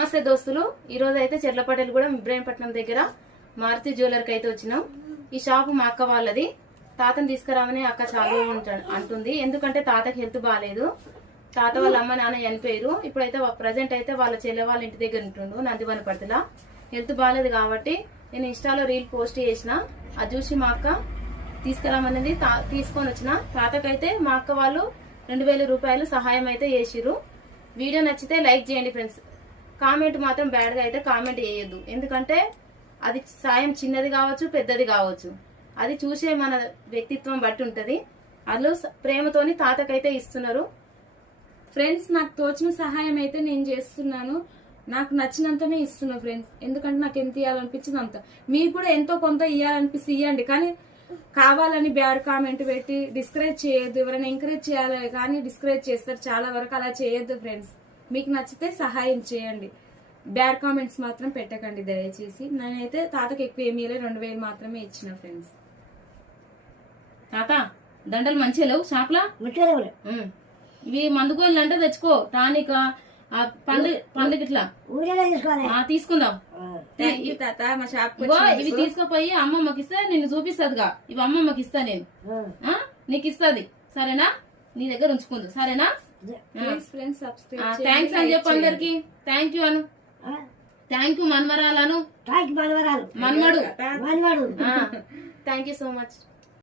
నమస్తే దోస్తులు, ఈ రోజు అయితే చెర్లపట్టెలు కూడా ఇబ్రాహీంపట్నం దగ్గర మారుతి జ్యువెలర్ కి అయితే వచ్చినాం. ఈ షాపు మా అక్క వాళ్ళది. తాతను తీసుకురామని అక్క చాలా అంటుంది. ఎందుకంటే తాతకి హెల్త్ బాగాలేదు. తాత వాళ్ళ అమ్మ నాన్న చనిపోయారు. ఇప్పుడైతే ప్రజెంట్ అయితే వాళ్ళ చెల్లె వాళ్ళ ఇంటి దగ్గర ఉంటుండు నందివనపర్తిలా. హెల్త్ బాగాలేదు కాబట్టి నేను ఇన్స్టాలో రీల్ పోస్ట్ చేసిన. అది చూసి మా అక్క తీసుకురామనేది తీసుకొని వచ్చిన. తాతకైతే మా అక్క వాళ్ళు 2000 రూపాయలు సహాయం అయితే చేసిరు. వీడియో నచ్చితే లైక్ చేయండి ఫ్రెండ్స్. కామెంట్ మాత్రం బ్యాడ్ గా అయితే కామెంట్ చేయొద్దు. ఎందుకంటే అది సాయం చిన్నది కావచ్చు, పెద్దది కావచ్చు. అది చూసే మన వ్యక్తిత్వం బట్టి ఉంటది. అందులో ప్రేమతోని తాతకైతే ఇస్తున్నారు. ఫ్రెండ్స్, నాకు తోచిన సహాయం అయితే నేను చేస్తున్నాను. నాకు నచ్చినంతనే ఇస్తున్నా ఫ్రెండ్స్. ఎందుకంటే నాకు ఎంత ఇవ్వాలనిపించింది అంత. మీకు కూడా ఎంతో కొంత ఇవ్వాలనిపిస్తే ఇవ్వండి. కానీ కావాలని బ్యాడ్ కామెంట్ పెట్టి డిస్కరేజ్ చేయొద్దు. ఎవరైనా ఎంకరేజ్ చేయాలి కానీ డిస్కరేజ్ చేస్తారు. చాలా వరకు అలా చేయొద్దు ఫ్రెండ్స్. మీకు నచ్చితే సహాయం చేయండి. బ్యాడ్ కామెంట్స్ మాత్రం పెట్టకండి దయచేసి. నేనైతే తాతకి ఎక్కువ ఏమీ 2000 మాత్రమే ఇచ్చిన ఫ్రెండ్స్. తాత దండలు మంచిగా లేవు షాప్లా. ఇవి మందుకోళ్ళు అంటే తెచ్చుకో. టానిక పండ్లకి ఇట్లా తీసుకుందాం. తాత మా షాప్ ఇవి తీసుకుపోయి అమ్మమ్మకి ఇస్తే నిన్ను చూపిస్తదిగా. ఇవి అమ్మమ్మకి ఇస్తా నేను. నీకు ఇస్తది సరేనా? నీ దగ్గర ఉంచుకుందు సరేనా? థ్యాంక్స్ అని చెప్పు అందరికి. థ్యాంక్ యూ అను. థ్యాంక్ యూ మనవరాలను. మనవడు. Thank you so much.